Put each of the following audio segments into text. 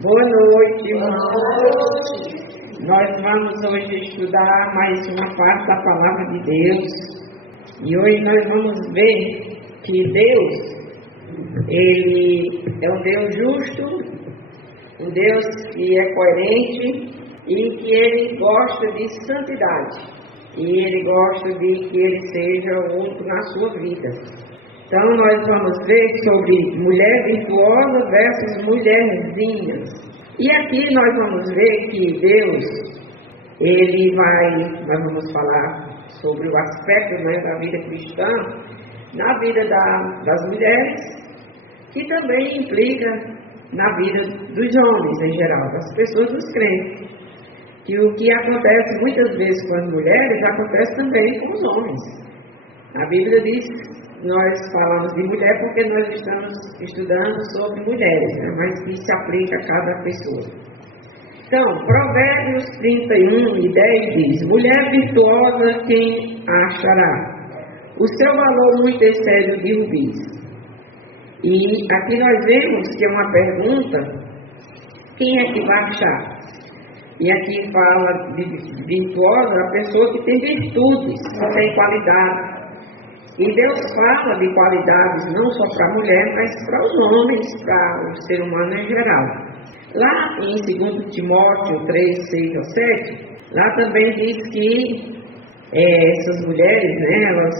Boa noite, irmãos. Nós vamos hoje estudar mais uma parte da Palavra de Deus. E hoje nós vamos ver que Deus, Ele é um Deus justo, um Deus que é coerente e que Ele gosta de santidade. E Ele gosta de que Ele seja o único na sua vida. Então nós vamos ver sobre mulher virtuosa versus mulherzinhas. E aqui nós vamos ver que Deus, nós vamos falar sobre o aspecto, da vida cristã, na vida das mulheres, que também implica na vida dos homens em geral, das pessoas dos crentes. Que o que acontece muitas vezes com as mulheres, acontece também com os homens. A Bíblia diz, nós falamos de mulher porque nós estamos estudando sobre mulheres, mas que se aplica a cada pessoa. Então, Provérbios 31:10 diz: mulher virtuosa quem a achará? O seu valor muito excede o de rubis. E aqui nós vemos que é uma pergunta: quem é que vai achar? E aqui fala de virtuosa, a pessoa que tem virtudes, que tem qualidade. E Deus fala de qualidades não só para a mulher, mas para os homens, para o ser humano em geral. Lá em 2 Timóteo 3, 6 a 7, lá também diz que essas mulheres, elas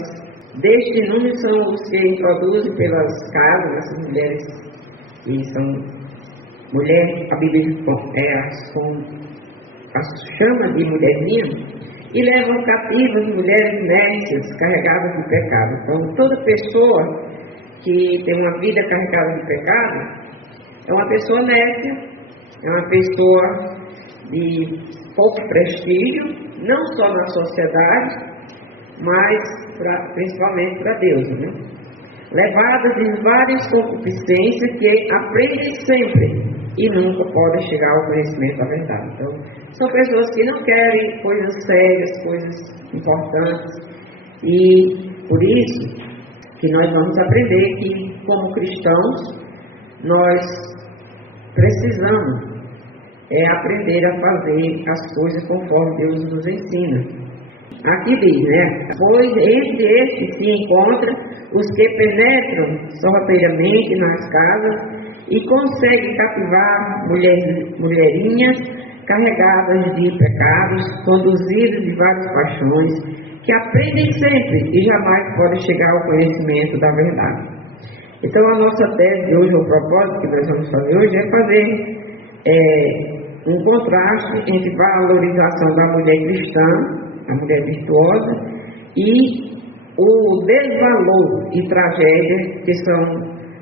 deste número são os que introduzem pelas casas, essas mulheres que são mulheres, a Bíblia as chama de mulherzinha, e levam cativas mulheres nércias, carregadas de pecado. Então, toda pessoa que tem uma vida carregada de pecado é uma pessoa nércia, é uma pessoa de pouco prestígio, não só na sociedade, mas principalmente para Deus. Levadas em várias concupiscências que aprendem sempre e nunca podem chegar ao conhecimento da verdade. Então, são pessoas que não querem coisas sérias, coisas importantes. E por isso que nós vamos aprender que, como cristãos, nós precisamos aprender a fazer as coisas conforme Deus nos ensina. Aqui diz, pois entre estes se encontram os que penetram sorrateiramente nas casas e conseguem cativar mulherinhas carregadas de pecados, conduzidas de várias paixões, que aprendem sempre e jamais podem chegar ao conhecimento da verdade. Então a nossa tese de hoje, o propósito que nós vamos fazer hoje é fazer um contraste entre valorização da mulher cristã, a mulher virtuosa, e o desvalor e tragédia que são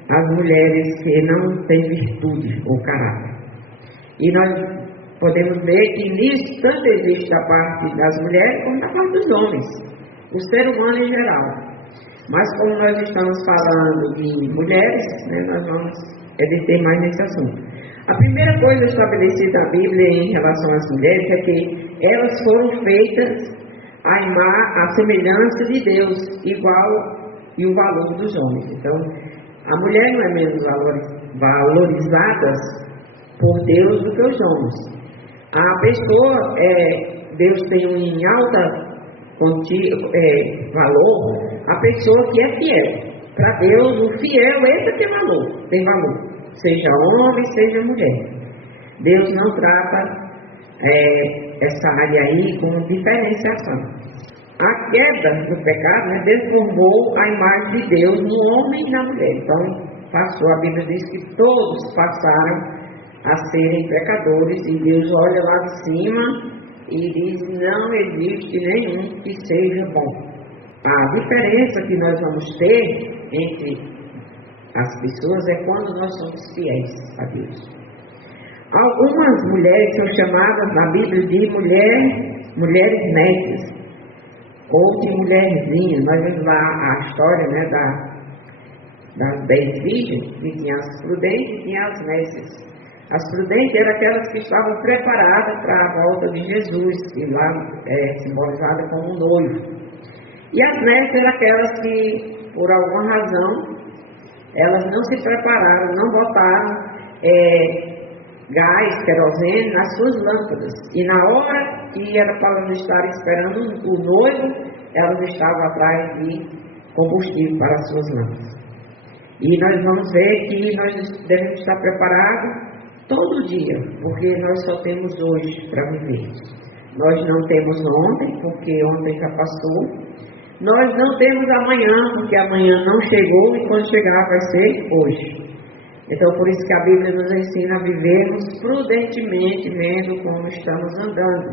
as mulheres que não têm virtude ou caráter. E nós podemos ver que nisso tanto existe da parte das mulheres como da parte dos homens, o ser humano em geral. Mas como nós estamos falando de mulheres, nós vamos deter mais nesse assunto. A primeira coisa estabelecida na Bíblia em relação às mulheres é que elas foram feitas à semelhança de Deus, igual e o valor dos homens. Então, a mulher não é menos valorizada por Deus do que os homens. A pessoa, Deus tem em alta valor a pessoa que é fiel. Para Deus, o fiel, esse tem valor, seja homem, seja mulher. Deus não trata essa área aí com diferenciação. A queda do pecado deformou a imagem de Deus no homem e na mulher. Então, a Bíblia diz que todos passaram a serem pecadores, e Deus olha lá de cima e diz: não existe nenhum que seja bom. A diferença que nós vamos ter entre as pessoas é quando nós somos fiéis a Deus. Algumas mulheres são chamadas na Bíblia de mulheres nécias, ou de mulherzinhas. Nós vemos lá a história das 10 virgens, que tinha as prudentes e tinha as nécias. As prudentes eram aquelas que estavam preparadas para a volta de Jesus, que lá é simbolizada como um noivo. E as nécias eram aquelas que, por alguma razão, elas não se prepararam, não botaram gás, querosene nas suas lâmpadas. E na hora que era para elas estarem esperando o noivo, elas estavam atrás de combustível para as suas lâmpadas. E nós vamos ver que nós devemos estar preparados todo dia, porque nós só temos hoje para viver. Nós não temos ontem, porque ontem já passou. Nós não temos amanhã, porque amanhã não chegou e quando chegar vai ser hoje. Então, por isso que a Bíblia nos ensina a vivermos prudentemente, vendo como estamos andando.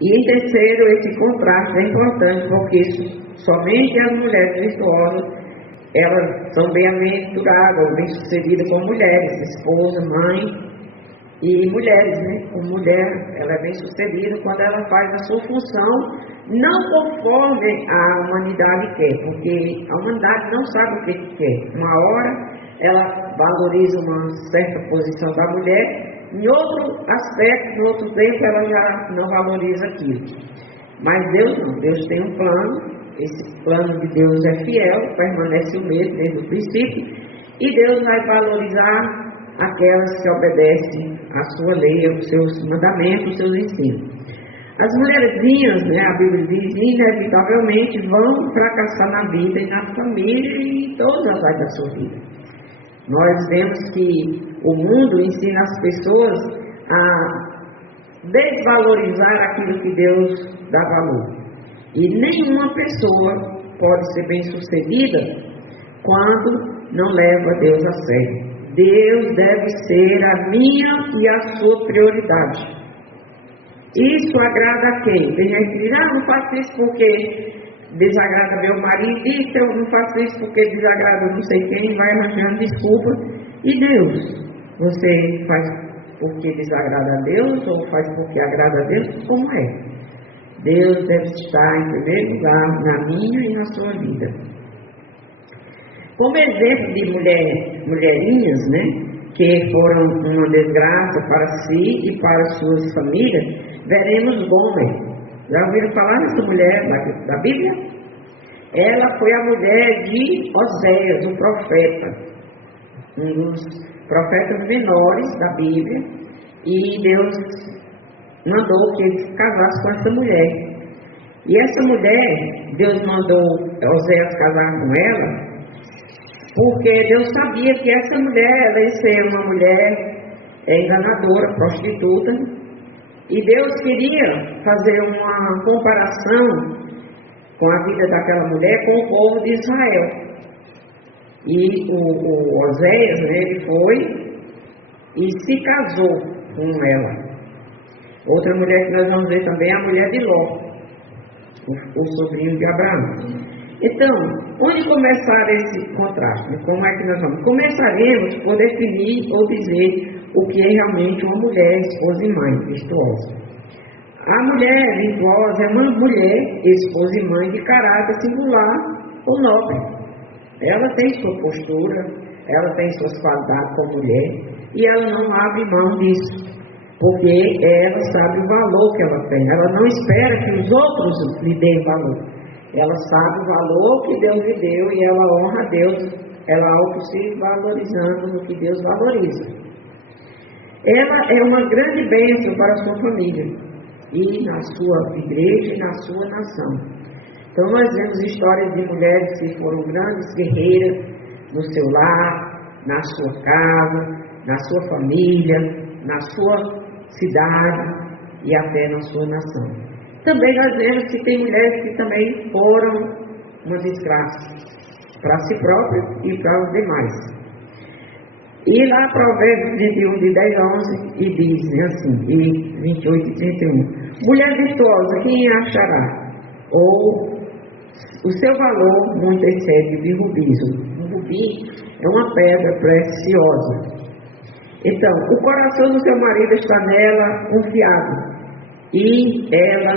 E em terceiro, esse contraste é importante, porque somente as mulheres virtuosas, elas são bem-aventuradas, bem-sucedidas como mulheres, esposa, mãe e mulheres, né? Como mulher, ela é bem-sucedida quando ela faz a sua função, não conforme a humanidade quer, porque a humanidade não sabe o que quer. Uma hora ela valoriza uma certa posição da mulher, em outro aspecto, em outro tempo, ela já não valoriza aquilo. Mas Deus não, Deus tem um plano, esse plano de Deus é fiel, permanece o mesmo desde o princípio, e Deus vai valorizar aquelas que obedecem à sua lei, aos seus mandamentos, aos seus ensinos. As mulherzinhas, né, a Bíblia diz, inevitavelmente vão fracassar na vida e na família e em todas as áreas da sua vida. Nós vemos que o mundo ensina as pessoas a desvalorizar aquilo que Deus dá valor. E nenhuma pessoa pode ser bem-sucedida quando não leva Deus a sério. Deus deve ser a minha e a sua prioridade. Isso agrada a quem? Tem gente que diz, não faço isso porque desagrada meu marido, isso eu não faço isso porque desagrada não sei quem, vai arranjando desculpa. E Deus? Você faz porque desagrada a Deus ou faz porque agrada a Deus? Como é? Deus deve estar em primeiro lugar na minha e na sua vida. Como exemplo de mulherinhas, né, que foram uma desgraça para si e para suas famílias, veremos Gomer. Já ouviram falar dessa mulher da Bíblia? Ela foi a mulher de Oséias, um profeta, um dos profetas menores da Bíblia, e Deus mandou que ele se casasse com essa mulher. E essa mulher, Deus mandou Oséias casar com ela, porque Deus sabia que essa mulher ia ser uma mulher enganadora, prostituta, e Deus queria fazer uma comparação com a vida daquela mulher com o povo de Israel. E o Oséias, né, ele foi e se casou com ela. Outra mulher que nós vamos ver também é a mulher de Ló, o sobrinho de Abraão. Então, onde começar esse contraste? Como é que nós vamos? Começaremos por definir ou dizer o que é realmente uma mulher, esposa e mãe virtuosa. A mulher virtuosa é uma mulher, esposa e mãe de caráter singular ou nobre. Ela tem sua postura, ela tem suas qualidades como mulher e ela não abre mão disso, porque ela sabe o valor que ela tem. Ela não espera que os outros lhe deem valor. Ela sabe o valor que Deus lhe deu e ela honra a Deus, ela auto-se valorizando no que Deus valoriza. Ela é uma grande bênção para a sua família e na sua igreja e na sua nação. Então nós vemos histórias de mulheres que foram grandes guerreiras no seu lar, na sua casa, na sua família, na sua cidade e até na sua nação. Também nós vemos que tem mulheres que também foram uma desgraça para si próprias e para os demais. E lá Provérbios 21, de 10 a 11, e diz assim, e 28 e 31, mulher virtuosa, quem achará? Ou o seu valor muito excede de rubis. Um rubi é uma pedra preciosa. Então, o coração do seu marido está nela confiado, e a ela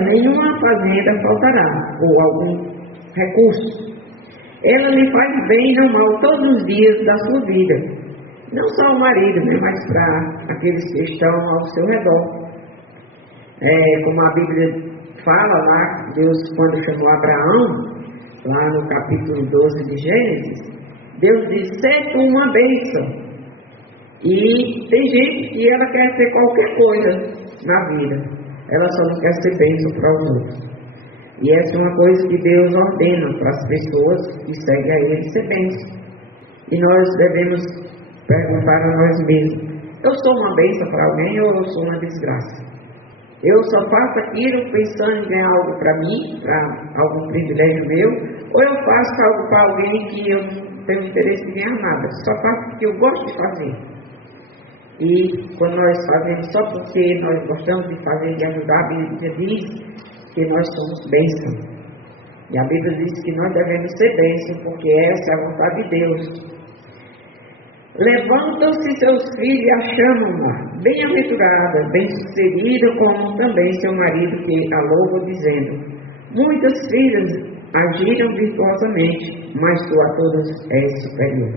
nenhuma fazenda faltará, ou algum recurso. Ela lhe faz bem e não mal todos os dias da sua vida. Não só o marido, né, mas para aqueles que estão ao seu redor. Como a Bíblia fala lá, Deus quando chamou Abraão, lá no capítulo 12 de Gênesis, Deus disse, sê tu uma bênção. E tem gente que ela quer ser qualquer coisa na vida, ela só não quer ser bênção para os outros. E essa é uma coisa que Deus ordena para as pessoas que seguem a Ele ser bênção. E nós devemos perguntar a nós mesmos: eu sou uma bênção para alguém ou eu sou uma desgraça? Eu só faço aquilo pensando em ganhar algo para mim, para algum privilégio meu, ou eu faço algo para alguém que eu não tenho interesse em ganhar nada, só faço o que eu gosto de fazer. E quando nós fazemos só porque nós gostamos de fazer e ajudar, a Bíblia diz que nós somos bênção. E a Bíblia diz que nós devemos ser bênção, porque essa é a vontade de Deus. Levantam-se seus filhos e a chamam-na bem-aventurada, bem-sucedida, como também seu marido que a louva, dizendo: muitas filhas agiram virtuosamente, mas tu a todas és superior.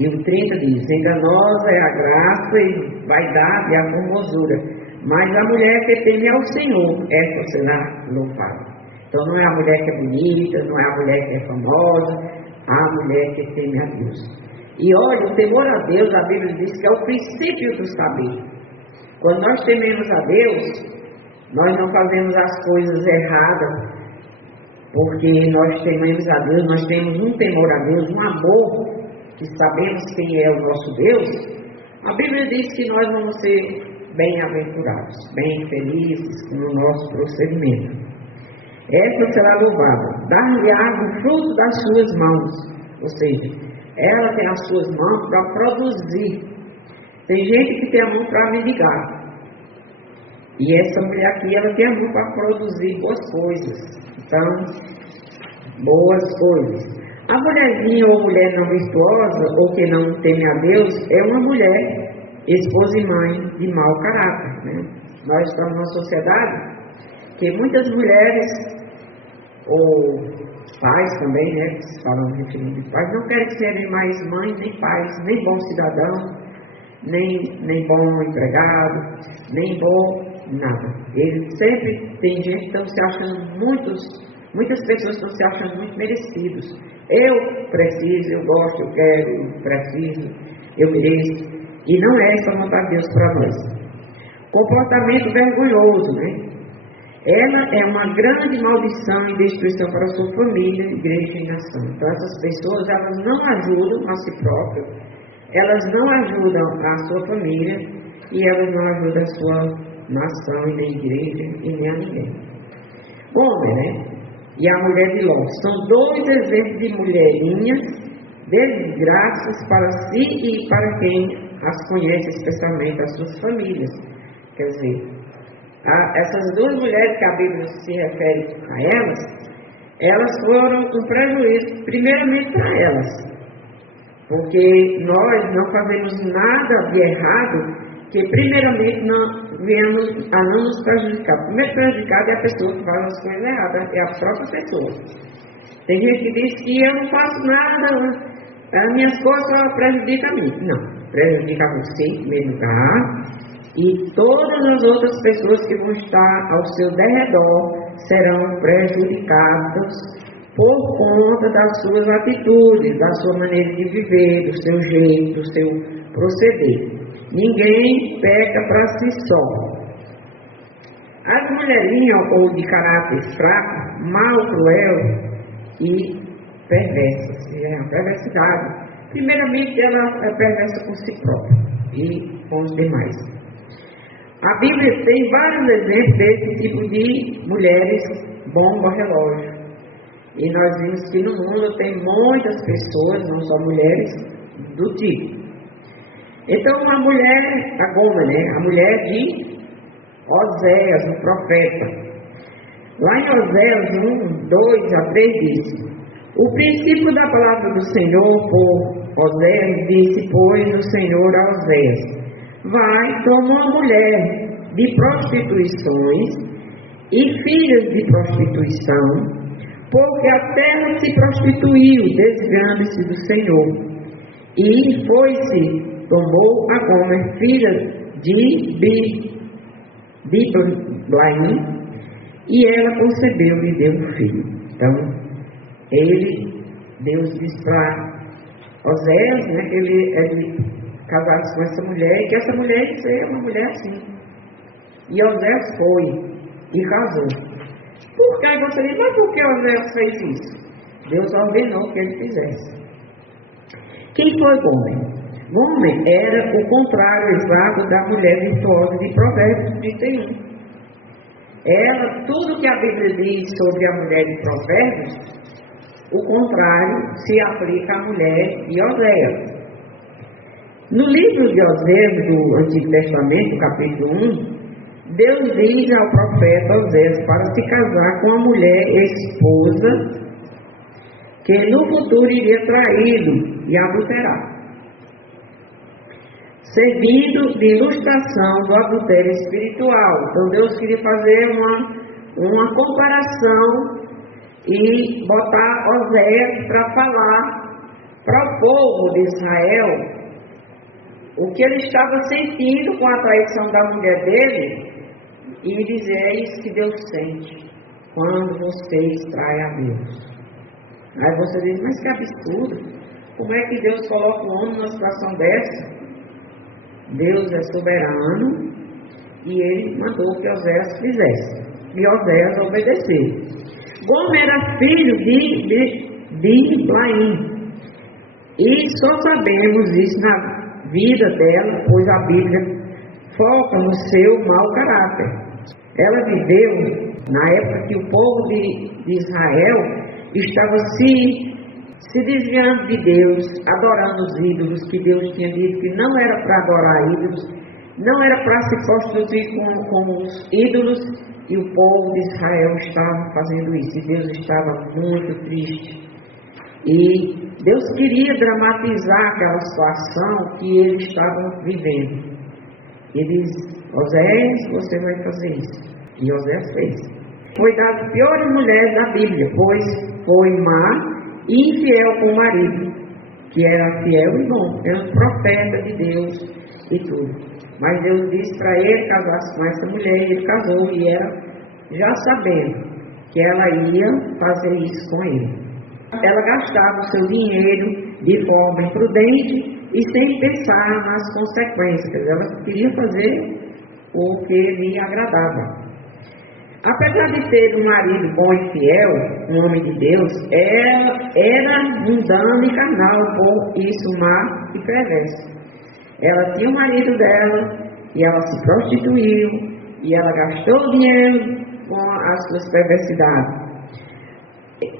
E o 30 diz: enganosa é a graça e vaidade e a formosura, mas a mulher que teme ao Senhor, essa será louvada. Então não é a mulher que é bonita, não é a mulher que é famosa, a mulher que teme a Deus. E olha, o temor a Deus, a Bíblia diz que é o princípio do saber. Quando nós tememos a Deus, nós não fazemos as coisas erradas, porque nós tememos a Deus, nós temos um temor a Deus, um amor, que sabemos quem é o nosso Deus. A Bíblia diz que nós vamos ser bem-aventurados, bem felizes no nosso procedimento. Essa será louvada, dar-lhe-á o fruto das suas mãos, ou seja, ela tem as suas mãos para produzir. Tem gente que tem a mão para mendigar, e essa mulher aqui, ela tem a mão para produzir boas coisas. Então, boas coisas. A mulherzinha ou mulher não virtuosa, ou que não teme a Deus, é uma mulher esposa e mãe de mau caráter, né? Nós estamos numa sociedade que muitas mulheres, ou pais também, né, que se falam de pais, não querem ser mais mães, nem pais, nem bom cidadão, nem bom empregado, nem bom nada. Eles sempre, tem gente que estão se achando muitas pessoas estão se achando muito merecidos. Eu preciso, eu gosto, eu quero, eu preciso, eu mereço. E não é essa a vontade de Deus para nós. Comportamento vergonhoso, né? Ela é uma grande maldição e destruição para a sua família, igreja e nação. Então essas pessoas, elas não ajudam a si próprias, elas não ajudam a sua família e elas não ajudam a sua nação e nem a igreja e nem a ninguém. Homem, né? E a mulher de Ló. São dois exemplos de mulherinhas desgraças para si e para quem as conhece, especialmente as suas famílias. Quer dizer, essas duas mulheres que a Bíblia se refere a elas foram um prejuízo, primeiramente para elas, porque nós não fazemos nada de errado que primeiramente não venhamos a não nos prejudicar. O primeiro prejudicado é a pessoa que faz as coisas erradas, é a própria pessoa. Tem gente que diz que eu não faço nada, as minhas coisas só prejudicam a mim. Não, prejudica você em primeiro lugar, e todas as outras pessoas que vão estar ao seu derredor serão prejudicadas por conta das suas atitudes, da sua maneira de viver, do seu jeito, do seu proceder. Ninguém peca para si só. As mulherinhas ou de caráter fraco, mal, cruel e perversa, é uma perversidade. Primeiramente, ela é perversa com si própria e com os demais. A Bíblia tem vários exemplos desse tipo de mulheres bomba relógio. E nós vimos que no mundo tem muitas pessoas, não só mulheres, do tipo. Então, a mulher, a Gomer, né? A mulher de Oséias, o profeta. Lá em Oséias 1, 2 a 3 diz: o princípio da palavra do Senhor por Oséias disse, pois, o Senhor a Oséias: vai, toma uma mulher de prostituições e filhas de prostituição, porque a terra se prostituiu, desviando-se do Senhor. E foi-se, tomou a Gomer, filha de Diblaim, e ela concebeu e deu um filho. Então, Deus diz para Oséias, né, que ele casasse com essa mulher, e que essa mulher ia ser uma mulher assim. E Oséias foi e casou. Por que você diz, mas por que Oséias fez isso? Deus ordenou que ele fizesse. Quem foi Gomer? Gomer era o contrário exato da mulher virtuosa de Provérbios 31. Ela, tudo que a Bíblia diz sobre a mulher de Provérbios, o contrário se aplica à mulher de Oséias. No livro de Oséias do Antigo Testamento, capítulo 1, Deus diz ao profeta Oséias para se casar com a mulher esposa que no futuro iria traí-lo e adulterar, servindo de ilustração do adultério espiritual. Então Deus queria fazer uma comparação e botar Oséias para falar para o povo de Israel o que ele estava sentindo com a traição da mulher dele, e dizer: é isso que Deus sente quando vocês traem a Deus. Aí você diz: mas que absurdo, como é que Deus coloca o homem numa situação dessa? Deus é soberano e ele mandou que Oséias fizesse, e Oséias obedeceu. Gomer era filho de Blaim, e só sabemos isso na vida dela, pois a Bíblia foca no seu mau caráter. Ela viveu na época que o povo de Israel estava se desviando de Deus, adorando os ídolos, que Deus tinha dito que não era para adorar ídolos, não era para se prostituir com os ídolos, e o povo de Israel estava fazendo isso, e Deus estava muito triste. E Deus queria dramatizar aquela situação que eles estavam vivendo. Ele diz: Oséias, você vai fazer isso. E Oséias fez. Foi das piores mulheres da Bíblia, pois foi má e infiel com o marido, que era fiel e bom, era um profeta de Deus e tudo. Mas Deus disse para ele casar com essa mulher, e ele casou, e era já sabendo que ela ia fazer isso com ele. Ela gastava o seu dinheiro de forma imprudente e sem pensar nas consequências. Ela queria fazer o que lhe agradava. Apesar de ter um marido bom e fiel, um homem de Deus, ela era mundana e carnal, por isso má e perversa. Ela tinha o marido dela e ela se prostituiu e ela gastou dinheiro com as suas perversidades.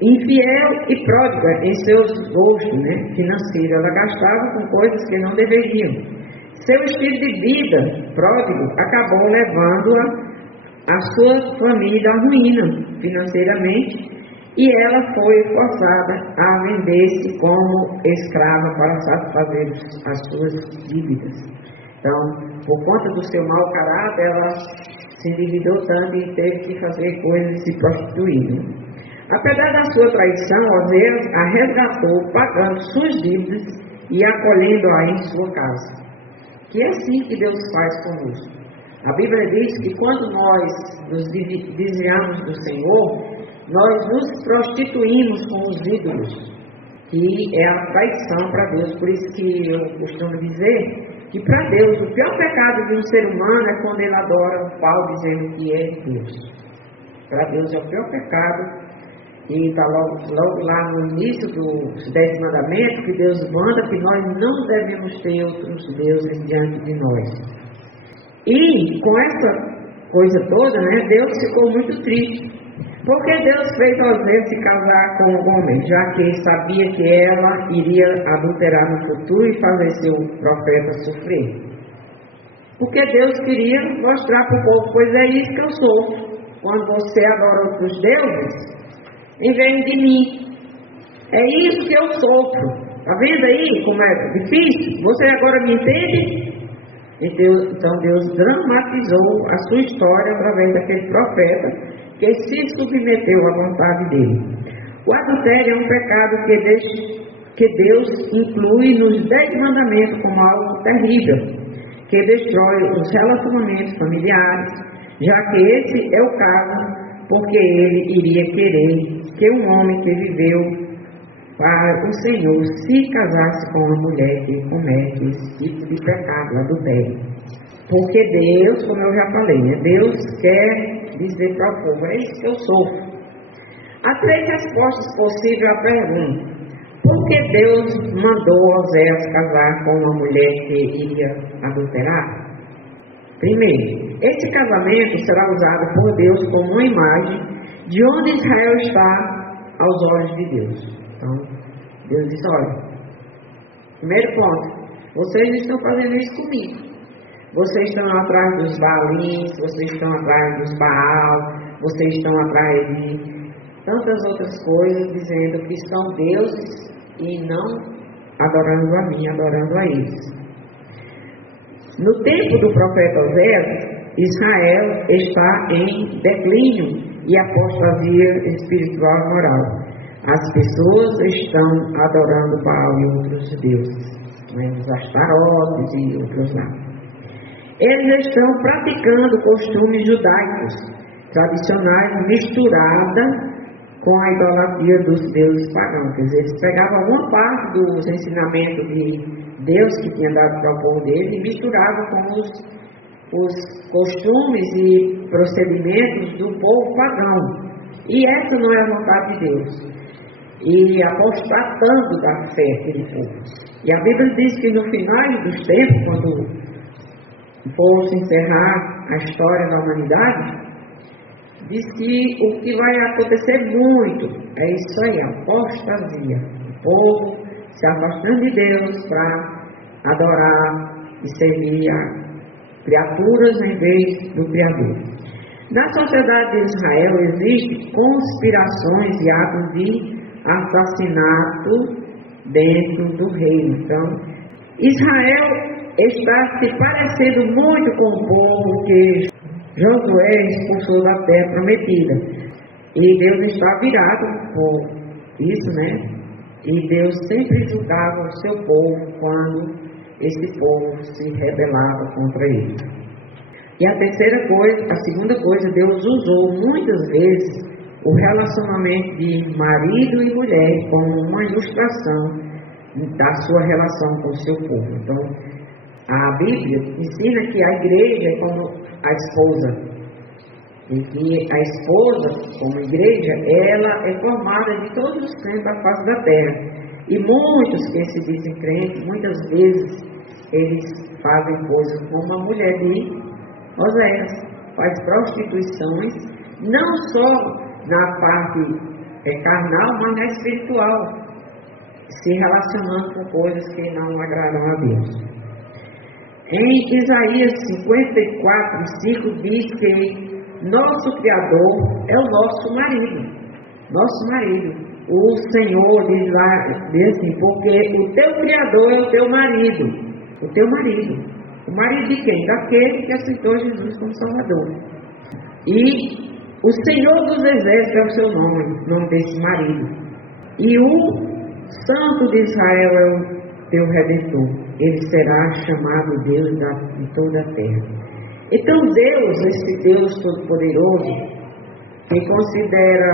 Infiel e pródiga em seus gostos financeiros, ela gastava com coisas que não deveriam. Seu estilo de vida pródigo acabou levando-a a sua família à ruína financeiramente, e ela foi forçada a vender-se como escrava para satisfazer as suas dívidas. Então, por conta do seu mau caráter, ela se endividou tanto e teve que fazer coisas e se prostituir. Apesar da sua traição, Oséias a resgatou, pagando suas dívidas e acolhendo-a em sua casa. Que é assim que Deus faz conosco. A Bíblia diz que quando nós nos desviamos do Senhor, nós nos prostituímos com os ídolos, que é a traição para Deus. Por isso que eu costumo dizer que para Deus o pior pecado de um ser humano é quando ele adora um pau dizendo que é Deus. Para Deus é o pior pecado, e está logo lá no início dos 10 mandamentos que Deus manda que nós não devemos ter outros deuses diante de nós. E com essa coisa toda, Deus ficou muito triste. Porque Deus fez Oséias se casar com o homem, já que ele sabia que ela iria adulterar no futuro e fazer seu profeta sofrer. Porque Deus queria mostrar para o povo: pois é isso que eu sou. Quando você adora outros deuses, em vez de mim, é isso que eu sofro. Está vendo aí como é difícil? Você agora me entende? Então Deus dramatizou a sua história através daquele profeta que se submeteu à vontade dele. O adultério é um pecado que Deus inclui nos 10 mandamentos como algo terrível, que destrói os relacionamentos familiares, já que esse é o caso, porque ele iria querer que um homem que viveu para o Senhor se casasse com uma mulher que comete esse tipo de pecado, adultério. Porque Deus, como eu já falei, né? Deus quer dizer para o povo, é isso que eu sofro. Há 3 respostas possíveis à pergunta. Por que Deus mandou Oséias casar com uma mulher que iria adulterar? Primeiro, esse casamento será usado por Deus como uma imagem de onde Israel está aos olhos de Deus. Então, Deus disse, olha, primeiro ponto, vocês estão fazendo isso comigo. Vocês estão atrás dos Baalins, vocês estão atrás dos Baal, vocês estão atrás de tantas outras coisas, dizendo que são deuses e não adorando a mim, adorando a eles. No tempo do profeta Oséias, Israel está em declínio e apostasia espiritual e moral. As pessoas estão adorando Baal e outros deuses, né, os Astarotes e outros lá. Eles estão praticando costumes judaicos tradicionais misturada com a idolatria dos deuses pagãos. Quer dizer, eles pegavam alguma parte dos ensinamentos de Deus que tinha dado para o povo dele e misturavam com os costumes e procedimentos do povo pagão. E essa não é a vontade de Deus. E apostatando da fé aquele povo. E a Bíblia diz que no final dos tempos, quando for se encerrar a história da humanidade, diz que o que vai acontecer muito é isso aí, a apostasia. O povo se afastando de Deus para adorar e servir a criaturas em vez do Criador. Na sociedade de Israel existem conspirações e atos de assassinato dentro do reino. Então, Israel está se parecendo muito com o povo que Josué expulsou da terra prometida. E Deus está virado por isso, né? E Deus sempre julgava o seu povo quando esse povo se rebelava contra ele. E a segunda coisa, Deus usou muitas vezes o relacionamento de marido e mulher como uma ilustração da sua relação com o seu povo. Então, a Bíblia ensina que a igreja é como a esposa. E que a esposa, como igreja, ela é formada de todos os crentes da face da terra. E muitos que se dizem crentes, muitas vezes, eles fazem coisas como a mulher de Oséias, faz prostituições, não só na parte carnal, mas na espiritual, se relacionando com coisas que não agradam a Deus. Em Isaías 54:5 diz que nosso Criador é o nosso marido. Nosso marido. O Senhor diz lá, diz assim, porque o teu Criador é o teu marido. O teu marido. O marido de quem? Daquele que aceitou Jesus como Salvador. E o Senhor dos Exércitos é o seu nome desse marido. E o Santo de Israel é o teu Redentor. Ele será chamado Deus de toda a terra. Então Deus, esse Deus Todo-Poderoso, que considera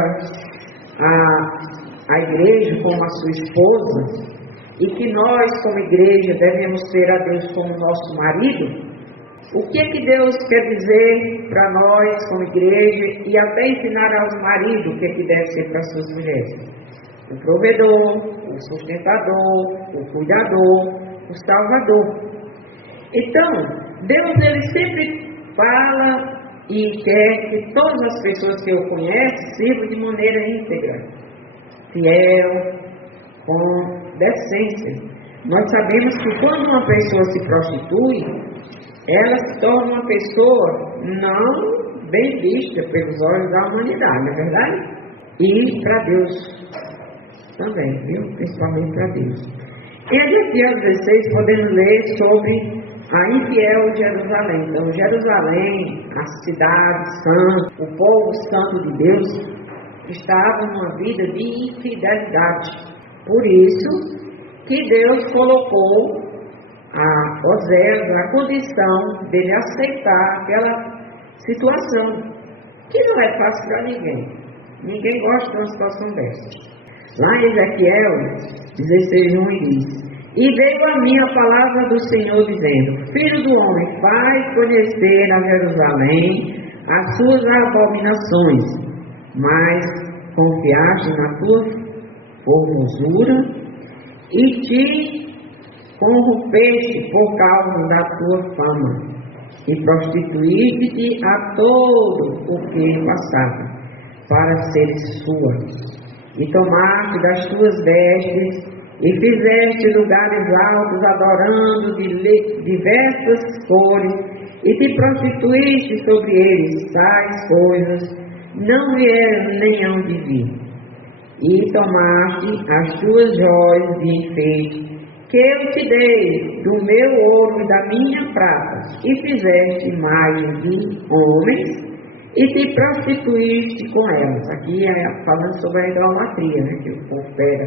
a igreja como a sua esposa, e que nós, como igreja, devemos ter a Deus como nosso marido, o que é que Deus quer dizer para nós, como igreja, e até ensinar aos maridos o que é que deve ser para suas mulheres? O provedor, o sustentador, o cuidador, o salvador. Então, Deus, ele sempre fala e quer que todas as pessoas que o conhecem sirvam de maneira íntegra, fiel, com decência. Nós sabemos que quando uma pessoa se prostitui, ela se torna uma pessoa não bem vista pelos olhos da humanidade, não é verdade? E para Deus também, viu? Principalmente para Deus. Em Ezequiel 16 podemos ler sobre a infiel Jerusalém. Então, Jerusalém, a cidade santa, o povo santo de Deus, estava numa vida de infidelidade. Por isso que Deus colocou a Oséias na condição dele aceitar aquela situação, que não é fácil para ninguém. Ninguém gosta de uma situação dessa. Lá em Ezequiel 16:1 diz: e veio a mim a palavra do Senhor dizendo: filho do homem, faz conhecer a Jerusalém as suas abominações, mas confiaste na tua formosura e te corrompeste por causa da tua fama, e prostituíste-te a todo o que passava, para seres sua, e tomaste das tuas vestes, e fizeste lugares altos, adorando de diversas cores, e te prostituíste sobre eles. Tais coisas não vieram nem hão de vir. E tomaste as tuas joias de enfeite, que eu te dei do meu ouro e da minha prata, e fizeste imagens de homens, e te prostituíste com elas. Aqui é falando sobre a idolatria, né? Que o povo pega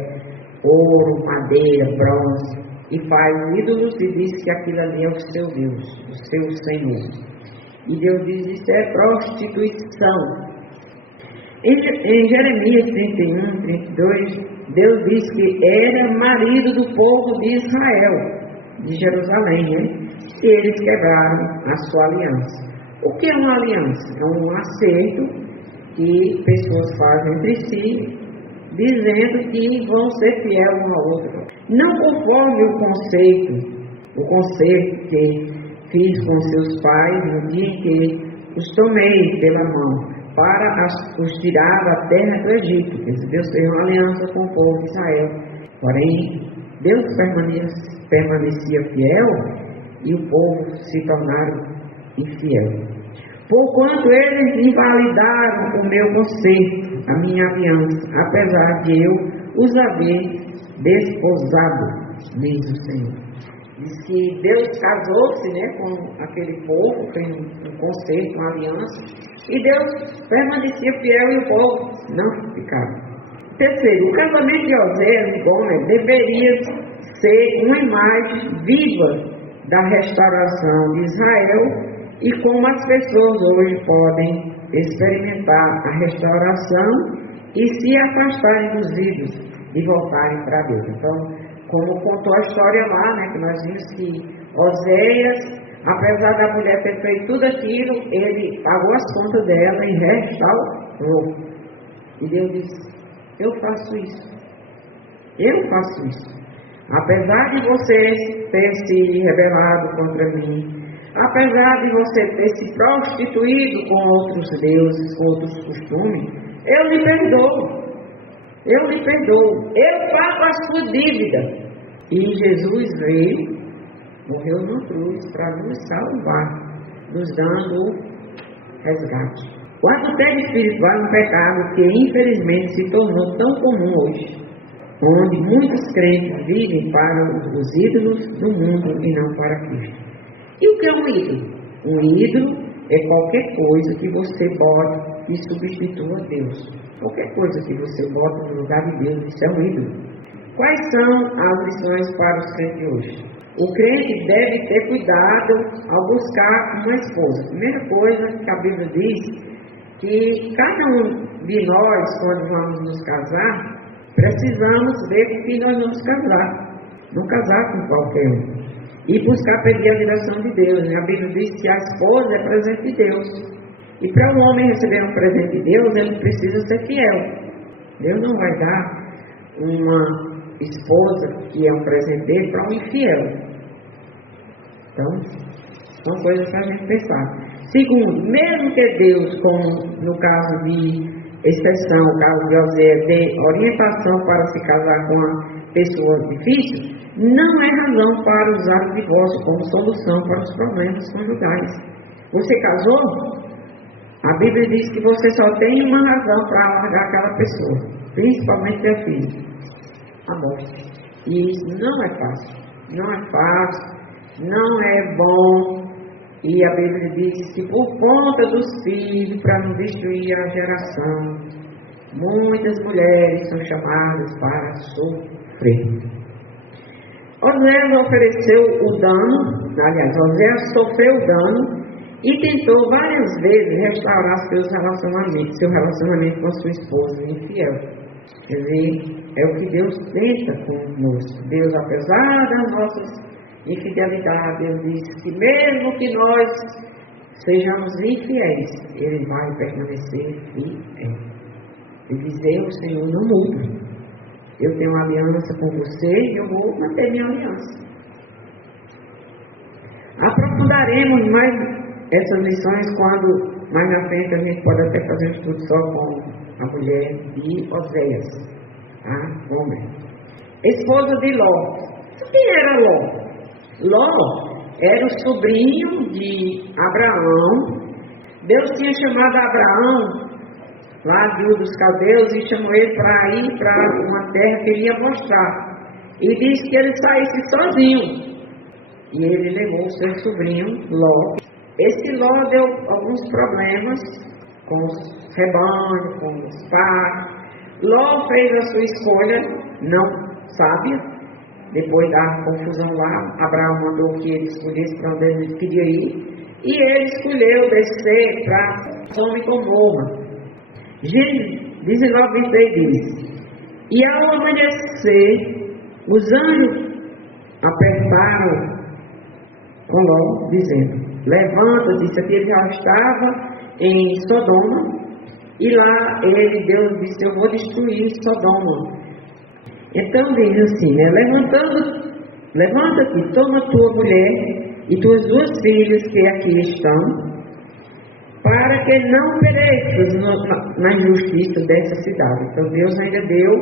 ouro, madeira, bronze, e faz ídolos e diz que aquilo ali é o seu Deus, o seu Senhor. E Deus diz: isso é prostituição. Em Jeremias 31:32, Deus diz que era marido do povo de Israel, de Jerusalém, né? E eles quebraram a sua aliança. O que é uma aliança? É um acerto que pessoas fazem entre si, dizendo que vão ser fiel um ao outro. Não conforme o concerto que fiz com seus pais no dia em que os tomei pela mão, para os tirar da terra do Egito. Deus fez uma aliança com o povo de Israel. Porém, Deus permanecia fiel e o povo se tornaram infiel. Porquanto eles invalidaram o meu concerto, a minha aliança, apesar de eu os haver desposado, diz o Senhor. Diz que Deus casou-se, né, com aquele povo, fez um concerto, uma aliança, e Deus permanecia fiel e o povo não ficava. Terceiro, o casamento de Oséias e Gomer deveria ser uma imagem viva da restauração de Israel e como as pessoas hoje podem experimentar a restauração e se afastarem dos ídolos e voltarem para Deus. Então, como contou a história lá, né, que nós vimos que Oséias, apesar da mulher ter feito tudo aquilo, ele pagou as contas dela e restaurou. E Deus disse: eu faço isso. Eu faço isso. Apesar de você ter se rebelado contra mim, apesar de você ter se prostituído com outros deuses, com outros costumes, eu lhe perdoo. Eu lhe perdoo. Eu pago a sua dívida. E Jesus veio, morreu na cruz para nos salvar, nos dando resgate. O adultério espiritual é um pecado que infelizmente se tornou tão comum hoje, onde muitos crentes vivem para os ídolos do mundo e não para Cristo. E o que é um ídolo? Um ídolo é qualquer coisa que você bote e substitua Deus. Qualquer coisa que você bota no lugar de Deus, isso é um ídolo. Quais são as lições para os crentes hoje? O crente deve ter cuidado ao buscar uma esposa. A primeira coisa que a Bíblia diz, que cada um de nós, quando vamos nos casar, precisamos ver com quem nós vamos casar. Não casar com qualquer um. E buscar pedir a direção de Deus. A Bíblia diz que a esposa é presente de Deus. E para um homem receber um presente de Deus, ele precisa ser fiel. Deus não vai dar uma esposa que é um presente dele para um infiel. Então, são coisas para a gente pensar. Segundo, mesmo que Deus, como no caso de exceção, o caso de Oséias, dê orientação para se casar com uma pessoa difícil, não é razão para usar o divórcio como solução para os problemas conjugais. Você casou? A Bíblia diz que você só tem uma razão para largar aquela pessoa, principalmente a filha: a morte. E isso não é fácil. Não é fácil, não é bom. E a Bíblia diz que por conta dos filhos, para não destruir a geração, muitas mulheres são chamadas para sofrer. Oséias ofereceu o dano, aliás, Oséias sofreu o dano e tentou várias vezes restaurar seu relacionamento com sua esposa infiel. Quer dizer, é o que Deus tenta conosco. Deus, apesar das nossas infidelidades, Deus diz que mesmo que nós sejamos infiéis, Ele vai permanecer fiel. Ele diz: eu, Senhor, não mudo. Eu tenho uma aliança com você e eu vou manter minha aliança. Aprofundaremos mais essas lições quando mais na frente a gente pode até fazer um estudo só com a mulher de Oséias, tá? Gomer. Esposa de Ló. Quem era Ló? Ló era o sobrinho de Abraão. Deus tinha chamado Abraão lá de Ur dos Caldeus e chamou ele para ir para uma terra que ele ia mostrar. E disse que ele saísse sozinho. E ele levou o seu sobrinho, Ló. Esse Ló deu alguns problemas com os rebanhos, com os pais. Ló fez a sua escolha não sábia. Depois da confusão lá, Abraão mandou que ele escolhesse para onde ele queria ir. E ele escolheu descer para Sodoma e Gomorra. Gênesis 19:26 diz: e ao amanhecer, os anjos apertaram com Ló, dizendo: levanta-te. Isso aqui ele já estava em Sodoma, e lá Deus disse: eu vou destruir Sodoma. Então diz assim, né? Levanta-te, toma tua mulher e tuas duas filhas que aqui estão, para que não pereças na injustiça dessa cidade. Então Deus ainda deu.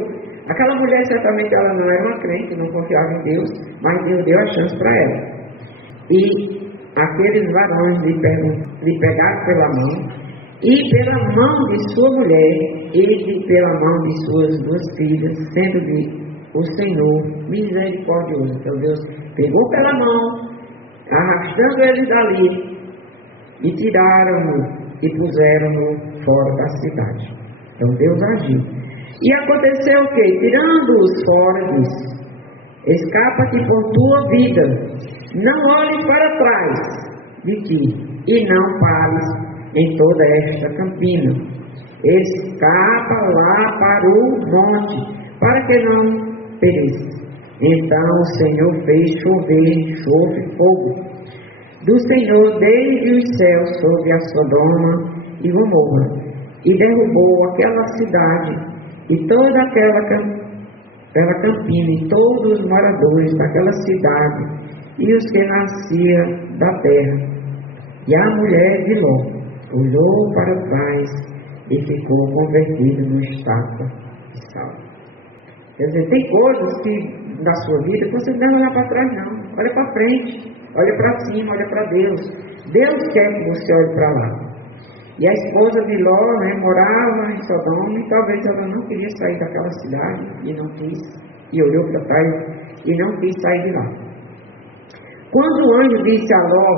Aquela mulher certamente ela não era uma crente, não confiava em Deus, mas Deus deu a chance para ela. E aqueles varões lhe pegaram pela mão, e pela mão de sua mulher, e pela mão de suas duas filhas, sendo o Senhor misericordioso. Então Deus pegou pela mão, arrastando eles dali, e tiraram-no e puseram-no fora da cidade. Então Deus agiu. E aconteceu o quê? Tirando-os fora, disse: escapa-te por tua vida, não olhes para trás de ti, e não pares em toda esta campina. Escapa lá para o monte, para que não pereça. Então o Senhor fez chover enxofre, fogo do Senhor desde os céus sobre a Sodoma e Gomorra, e derrubou aquela cidade e toda aquela campina, e todos os moradores daquela cidade, e os que nasciam da terra. E a mulher de Ló olhou para trás e ficou convertida numa estátua de sal. Quer dizer, tem coisas que na sua vida que você não deve olhar para trás, não. Olha para frente, olha para cima, olha para Deus. Deus quer que você olhe para lá. E a esposa de Ló, né, morava em Sodoma, e talvez ela não queria sair daquela cidade, e não quis, e olhou para trás e não quis sair de lá. Quando o anjo disse a Ló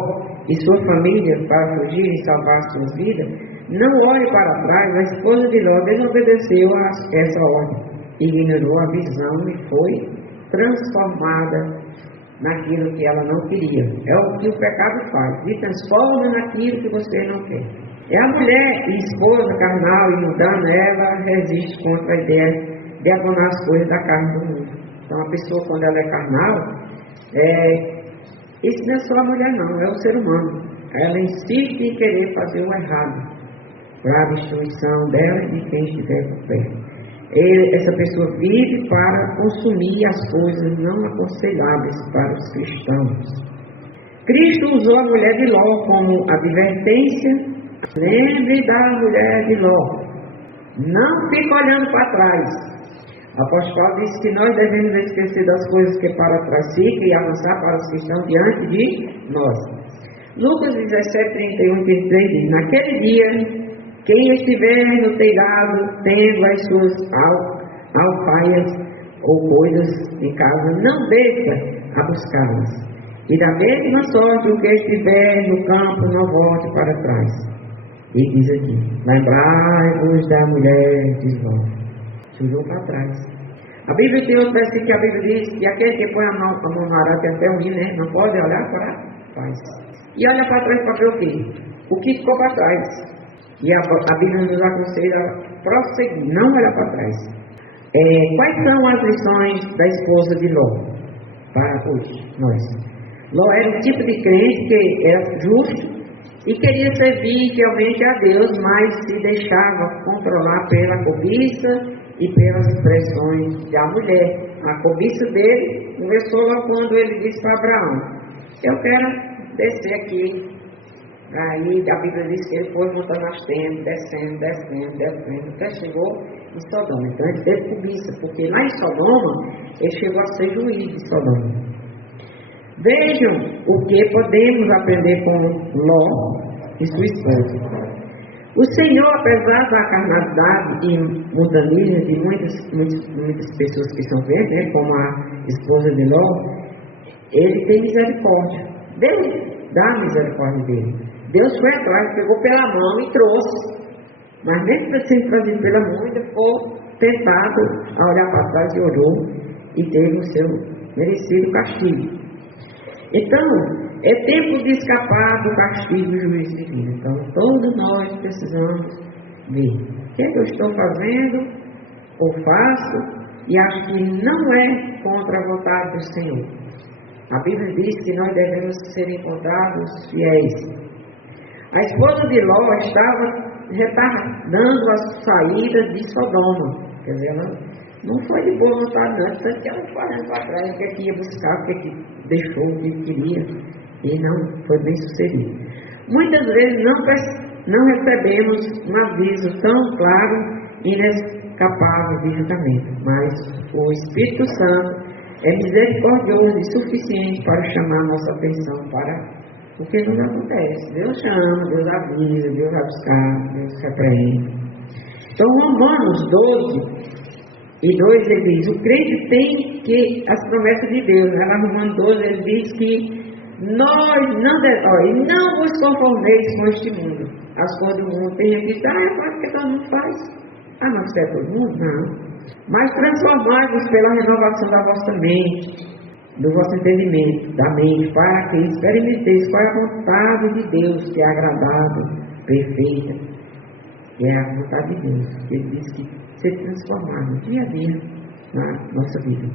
e sua família para fugir e salvar suas vidas, não olhe para trás, a esposa de Ló desobedeceu a essa ordem, ignorou a visão e foi transformada naquilo que ela não queria. É o que o pecado faz, se transforma naquilo que você não quer. É a mulher e esposa carnal e mundana, ela resiste contra a ideia de abandonar as coisas da carne do mundo. Então a pessoa, quando ela é carnal, isso não é só a mulher não, é o ser humano. Ela insiste em querer fazer o errado para a destruição dela e de quem estiver por perto. Essa pessoa vive para consumir as coisas não aconselháveis para os cristãos. Cristo usou a mulher de Ló como advertência. Lembre da mulher de Ló. Não fique olhando para trás. O apóstolo Paulo diz que nós devemos esquecer das coisas que para trás ficam e avançar para os que estão diante de nós. Lucas 17:31-33 diz: naquele dia, quem estiver no telhado, tendo as suas alfaias ou coisas em casa, não deixa a buscá-las. E da mesma sorte, o que estiver no campo, não volte para trás. E diz aqui: lembrai-vos da mulher de Ló. Sujou para trás. A Bíblia tem outro versículo que a Bíblia diz que aquele que põe a mão no arado tem até o rim, né? Não pode olhar para trás. E olha para trás para ver o quê? O que ficou para trás. E a Bíblia nos aconselha a prosseguir, não olhar para trás. Quais são as lições da esposa de Ló para hoje, nós? Ló era um tipo de crente que era justo e queria servir fielmente a Deus, mas se deixava controlar pela cobiça e pelas expressões da mulher. A cobiça dele começou lá quando ele disse para Abraão: eu quero descer aqui. Aí a Bíblia diz que ele foi montando as tendas, descendo, até chegou em Sodoma. Então ele teve cobiça, porque lá em Sodoma ele chegou a ser juiz de Sodoma. Vejam o que podemos aprender com Ló e sua esposa. O Senhor, apesar da carnalidade e mundanismo de muitas pessoas que são verdes, né, como a esposa de Ló, ele tem misericórdia. Deus dá a misericórdia dele. Deus foi atrás, pegou pela mão e trouxe. Mas mesmo sendo trazido pela mão, ele ficou tentado a olhar para trás e orou e teve o seu merecido castigo. Então, é tempo de escapar do castigo do juízo divino. Então, todos nós precisamos ver o que eu estou fazendo ou faço e acho que não é contra a vontade do Senhor. A Bíblia diz que nós devemos ser encontrados fiéis. A esposa de Ló estava retardando a saída de Sodoma. Quer dizer, ela não foi de boa vontade, não. Tanto que ela foi olhando para trás, o que é que ia buscar, o que é que deixou, o que queria. E não foi bem sucedido. Muitas vezes não recebemos um aviso tão claro e inescapável de julgamento. Mas o Espírito Santo é misericordioso e suficiente para chamar nossa atenção para o que nos acontece. Deus chama, Deus avisa, Deus vai buscar, Deus repreende. Então, Romanos 12:2 ele diz: o crente tem que as promessas de Deus. Lá no Romanos 12 ele diz que não vos conformeis com este mundo. As coisas do mundo tem gente que diz: porque todo mundo faz. Não, você é todo mundo? Não. Mas transformai-vos pela renovação da vossa mente, do vosso entendimento, da mente, para que experimenteis qual é a vontade de Deus, que é agradável, perfeita, que é a vontade de Deus. Ele diz que ser transformado dia a dia na nossa vida.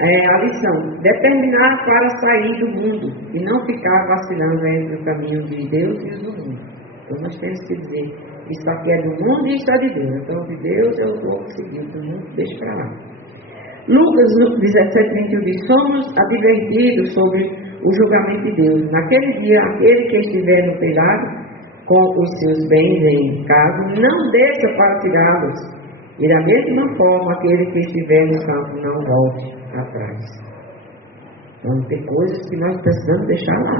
A lição: determinar para sair do mundo e não ficar vacilando entre o caminho de Deus e o do mundo. Então nós temos que dizer: isso aqui é do mundo e isso é de Deus. Então de Deus eu vou seguir, do mundo deixa para lá. Lucas 17:21 diz: somos advertidos sobre o julgamento de Deus. Naquele dia, aquele que estiver no telhado com os seus bens em casa, não desça para tirá-los. E da mesma forma, aquele que estiver no campo não volte atrás. Vamos ter coisas que nós precisamos deixar lá.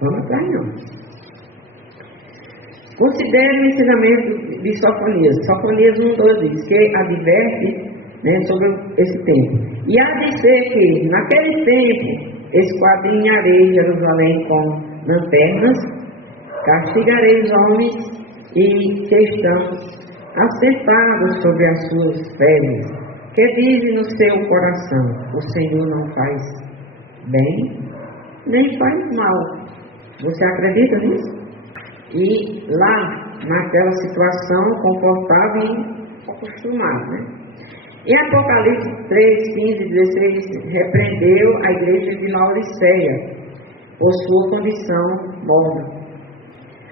Vamos atrás não. Considere o ensinamento de Sofonias. Sofonias 1:12 diz que adverte sobre esse tempo. E há de ser que, naquele tempo, esquadrinharei Jerusalém com lanternas, castigarei os homens e que estão assentados sobre as suas peles, que dizem no seu coração: o Senhor não faz bem, nem faz mal. Você acredita nisso? E lá, naquela situação confortável e acostumado, né? Em Apocalipse 3:15-16, repreendeu a igreja de Laodiceia por sua condição morna.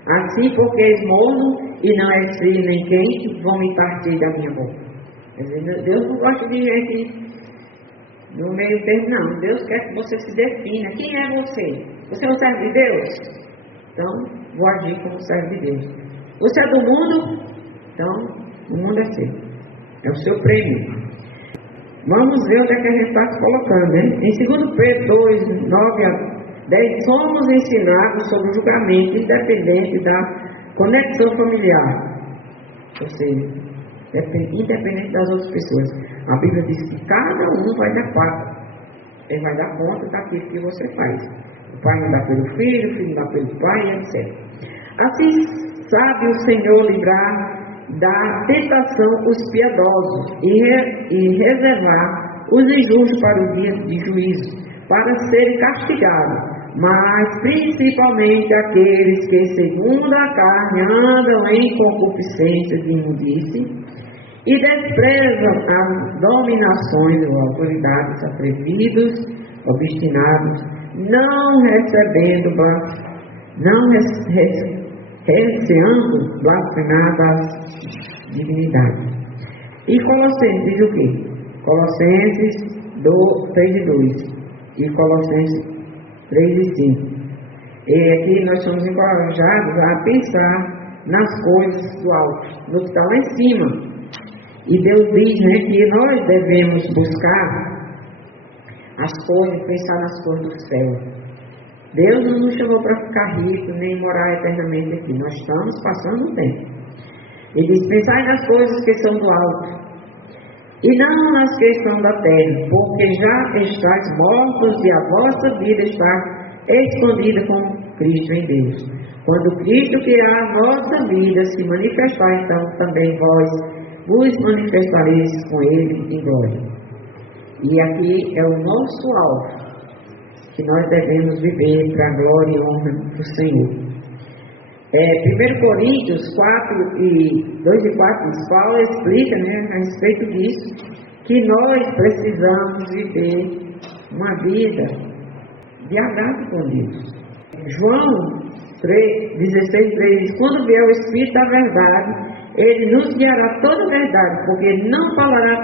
Assim, porque és morno e não és frio nem quente, vomitar-te da minha boca. Quer dizer, Deus não gosta de gente no meio termo, não. Deus quer que você se defina. Quem é você? Você é um servo de Deus? Então, vou agir como servo de Deus. Você é do mundo? Então, o mundo é seu. É o seu prêmio. Vamos ver onde é que a gente está se colocando, né? Em 2 Pedro 2:9-10, somos ensinados sobre o julgamento independente da conexão familiar. Ou seja, independente das outras pessoas. A Bíblia diz que cada um vai dar parte. Ele vai dar conta daquilo que você faz. O pai não dá pelo filho, o filho não dá pelo pai, etc. Assim sabe o Senhor livrar da tentação os piedosos e reservar os injustos para o dia de juízo, para serem castigados, mas principalmente aqueles que segundo a carne andam em concupiscência de imundície e desprezam as dominações ou autoridades, atrevidos, obstinados, não recebendo, receando blasfemar das divinidades. E Colossenses diz o quê? Colossenses 3:2 e Colossenses 3:5. E aqui nós somos encorajados a pensar nas coisas do alto, no que está lá em cima. E Deus diz, que nós devemos buscar as coisas, pensar nas coisas do céu. Deus não nos chamou para ficar rico, nem morar eternamente aqui. Nós estamos passando o tempo. Ele diz, pensai nas coisas que são do alto, e não nas que são da terra, porque já estáis mortos e a vossa vida está escondida com Cristo em Deus. Quando Cristo, que é a nossa vida, se manifestar, então também vós vos manifestareis com Ele em glória. E aqui é o nosso alvo, que nós devemos viver para a glória e honra do Senhor. 1 Coríntios 2 e 4, Paulo explica a respeito disso, que nós precisamos viver uma vida de agrado com Deus. João 16:3 diz, quando vier o Espírito da verdade, ele nos guiará toda a verdade, porque não falará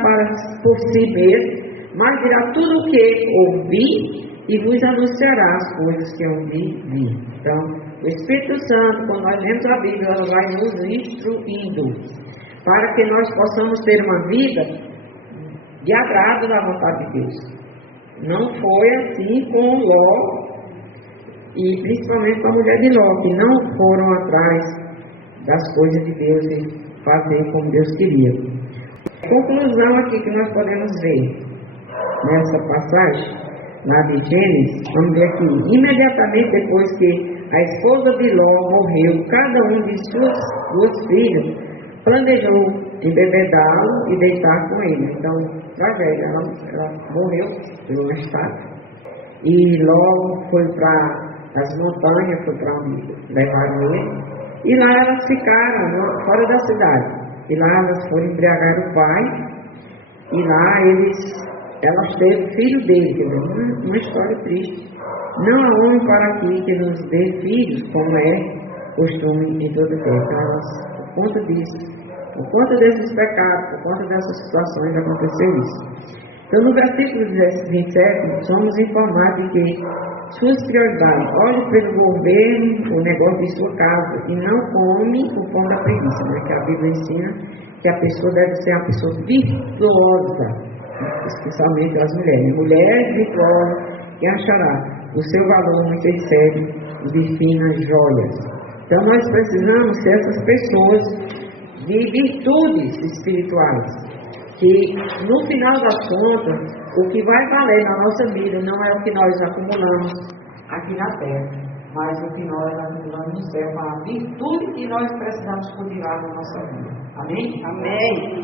por si mesmo, mas dirá tudo o que ouvir e vos anunciará as coisas que ouvi. Então, o Espírito Santo, quando nós lemos a Bíblia, ela vai nos instruindo para que nós possamos ter uma vida de agrado da vontade de Deus. Não foi assim com Ló e principalmente com a mulher de Ló, que não foram atrás das coisas de Deus e fazer como Deus queria. A conclusão aqui que nós podemos ver nessa passagem, lá de Gênesis, vamos ver aqui, imediatamente depois que a esposa de Ló morreu, cada um de suas duas filhas planejou embebedá-lo e deitar com ele. Então, tragédia, ela morreu pelo um estado. E Ló foi para as montanhas, foi para onde levaram ele. E lá elas ficaram fora da cidade. E lá elas foram embriagar o pai. E lá elas teve o filho dele, uma história triste. Não há homem para aqui que nos dê filhos, como é costume em toda a terra. Então, elas, por conta disso, por conta desses pecados, por conta dessas situações, aconteceu isso. Então, no versículo 27, somos informados de que suas prioridades, olhe pelo governo, o negócio de sua casa, e não come o pão da preguiça, que a Bíblia ensina que a pessoa deve ser uma pessoa virtuosa, especialmente as mulheres. Mulher virtuosa que achará o seu valor muito excede de finas joias. Então, nós precisamos ser essas pessoas de virtudes espirituais, que no final das contas, o que vai valer na nossa vida não é o que nós acumulamos aqui na terra, mas o que nós acumulamos no céu, a virtude que nós precisamos cultivar na nossa vida. Amém? Amém.